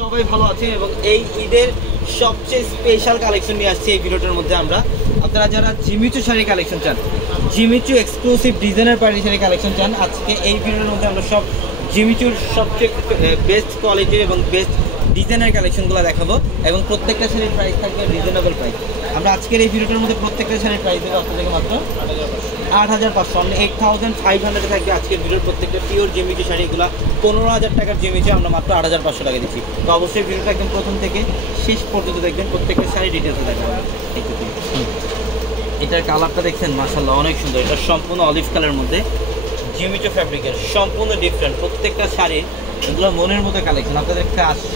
সবাই ভালো আছেন এবং এই ঈদের সবচেয়ে স্পেশাল কালেকশন নিয়ে আসছি এই ভিডিওটার মধ্যে আমরা। আপনারা যারা জিমিচু শাড়ি কালেকশন চান, Jimmy Choo exclusive designer party sari collection চান, আজকে এই ভিডিওর মধ্যে আমরা সব জিমিচুর সবচেয়ে বেস্ট কোয়ালিটির এবং বেস্ট ডিজাইনার কালেকশনগুলো দেখাবো এবং প্রত্যেকটা শাড়ির প্রাইস থাকবে রিজনেবল প্রাইস। আমরা আজকের এই ভিডিওটার মধ্যে প্রত্যেকটা শাড়ির প্রাইস দেবো আপনাদেরকে মাত্র 8,500, অনলি 8,500 থাকবে আজকের ভিডিওর প্রত্যেকটা পিওর জিমিচু শাড়িগুলো। 15,000 টাকার জিমিচু আমরা মাত্র 8,500 টাকা দিচ্ছি। তো অবশ্যই ভিডিওটা একদম প্রথম থেকে শেষ পর্যন্ত দেখবেন, প্রত্যেকটা শাড়ি ডিটেলসে দেখাবো। এটার কালারটা দেখছেন মাশাআল্লাহ অনেক সুন্দর। এটা সম্পূর্ণ অলিভ কালারের মধ্যে জিমিচু ফ্যাব্রিকের, সম্পূর্ণ ডিফারেন্ট প্রত্যেকটা শাড়ির, এগুলো মনের মতো কালেকশন। আপনাদের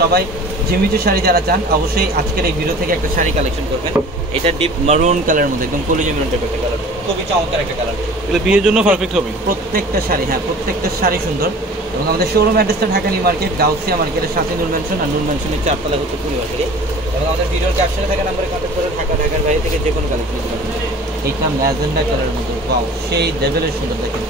সবাই জিমিচু শাড়ি যারা চান অবশ্যই আজকের এই ভিডিও থেকে একটা শাড়ি কালেকশন করবেন। এটা ডিপ মারুন কালারের মধ্যে, একদম কলিজা মেরুন টাইপের একটা কালার, খুবই চমৎকার একটা কালার। এগুলো বিয়ের জন্য পারফেক্ট হবে প্রত্যেকটা শাড়ি, হ্যাঁ প্রত্যেকটা শাড়ি সুন্দর। এবং আমাদের শোরুম অ্যাড্রেসটা ঢাকা নিউ মার্কেট, গাউসিয়া মার্কেটের সাথে নূর ম্যানশন, আর নূর ম্যানশনের 4 তলা হচ্ছে পূর্ণিমাশাড়ি। এবং আমাদের ভিডিওর ক্যাপশনে থাকা নাম্বারে কন্ট্যাক্ট করে ঢাকার বাইরে থেকে যে কোনো কালেকশন করতে পারবেন। এইটা ম্যাজেন্ডা কালারের মধ্যে, পাও সেই লেভেলের সুন্দর, দেখেন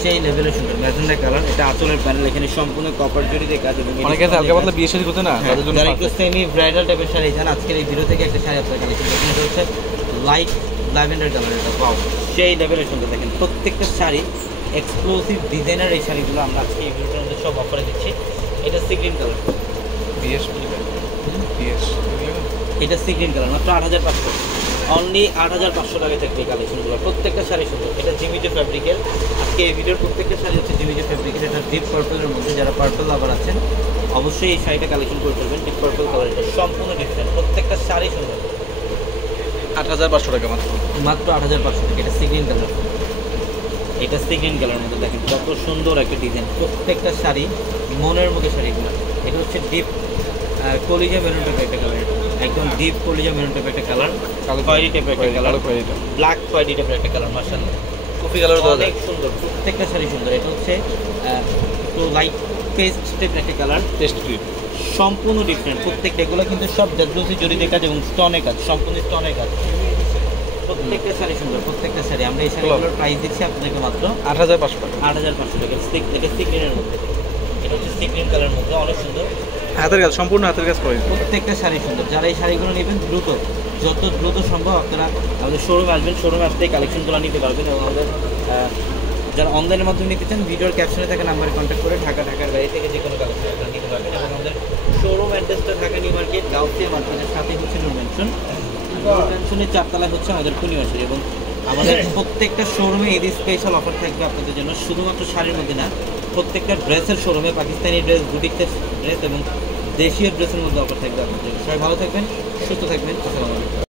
সেই লেভেলের সুন্দর ম্যাজেন্ডা কালার। এটা আঁচলের প্যানেল, এখানে সম্পূর্ণ কপার জড়ি দিয়ে কাজ। এবং অনেকে হালকা পাতলা বিয়ে শাড়ি করতে না, তাদের জন্য যারা একটু সেমি ব্রাইডাল টাইপের শাড়ি চান, আজকের এই ভিডিও থেকে একটা শাড়ি আপনার কালেকশন করবেন। এটা হচ্ছে লাইট ল্যাভেন্ডার কালার, এটা পাও সেই লেভেলের সুন্দর। দেখেন প্রত্যেকটা শাড়ি এক্সক্লুসিভ ডিজাইনার, এই শাড়িগুলো আমরা আজকে এই ভিডিওর মধ্যে সব অফারে দিচ্ছি। এটা সি গ্রিন কালার, এটা সি গ্রিন কালার, মাত্র 8,500, অনলি 8,500 টাকায় থাকবে এই কালেকশনগুলো। প্রত্যেকটা শাড়ি সুন্দর। এটা জিমিচু ফ্যাব্রিকের, আজকে এই ভিডিওর প্রত্যেকটা শাড়ি হচ্ছে জিমিচু ফ্যাব্রিকের। এটা ডিপ পার্পলের মধ্যে, যারা পার্পল লাভার আছেন অবশ্যই এই শাড়িটা কালেকশন করে ফেলবেন। ডিপ পার্পল কালার, এটা সম্পূর্ণ ডিফারেন্ট, প্রত্যেকটা শাড়ি সুন্দর। 8,500 টাকা মাত্র 8,500 টাকা। এটা সি গ্রিন কালার, এটা সি গ্রিন কালারের মধ্যে দেখেন কত সুন্দর একটা ডিজাইন। প্রত্যেকটা শাড়ি মনের মধ্যে শাড়িগুলো। এটা হচ্ছে ডিপ কলিজা মেরুন টাইপের একটা কালার, একদম ডিপ কলিজা মেরুন টাইপের একটা কালার, খয়েরি টাইপের একটা কালার, ব্ল্যাক খয়েরি টাইপের একটা কালার। মাশাআল্লাহ কফি কালার অনেক সুন্দর, প্রত্যেকটা শাড়ি সুন্দর। এটা হচ্ছে একটু লাইট পেস্ট টাইপের একটা কালার, টেস্ট ফ্রি, সম্পূর্ণ ডিফারেন্ট প্রত্যেকটা। এগুলো কিন্তু সব জাদুসি জড়িতে কাজ এবং স্টোনের কাজ, সম্পূর্ণ স্টোনের কাজ। প্রত্যেকটা শাড়ি সুন্দর, প্রত্যেকটা শাড়ি। আমরা এই শাড়িগুলোর প্রাইস দিচ্ছি আপনাদেরকে মাত্র 8,500 টাকা। 8,500 টাকা। এটা সি গ্রিনের মধ্যে, এটা হচ্ছে সি গ্রিন কালারের মধ্যে, অনেক সুন্দর হাতের কাজ, সম্পূর্ণ হাতের কাজ করে। প্রত্যেকটা শাড়ি সুন্দর। যারা এই শাড়িগুলো নেবেন দ্রুত, যত দ্রুত সম্ভব আপনারা আমাদের শোরুমে আসবেন, শোরুমে আসতে এই কালেকশনগুলো নিতে পারবেন। এবং আমাদের যারা অনলাইনের মাধ্যমে নিতে চান ভিডিওর ক্যাপশনে থাকা নাম্বারে কন্ট্যাক্ট করে ঢাকার বাইরে থেকে যে কোনো কালেকশন আপনারা নিতে পারবেন। এবং আমাদের শোরুম অ্যাড্রেসটা ঢাকা নিউ মার্কেট, গাউসিয়া মার্কেটের সাথে হচ্ছে নূর ম্যানশন, নূর ম্যানশনের 4 তলায় হচ্ছে আমাদের পূর্ণিমাশাড়ি। এবং আমাদের প্রত্যেকটা শোরুমে ঈদ স্পেশাল অফার থাকবে আপনাদের জন্য, শুধুমাত্র শাড়ির মধ্যে না, প্রত্যেকটা ড্রেসের শোরুমে পাকিস্তানি ড্রেস, বুটিকের ড্রেস এবং দেশীয় ড্রেসের মধ্যে অফার থাকবে আপনাদের জন্য। সবাই ভালো থাকবেন, সুস্থ থাকবেন। আসসালামু আলাইকুম।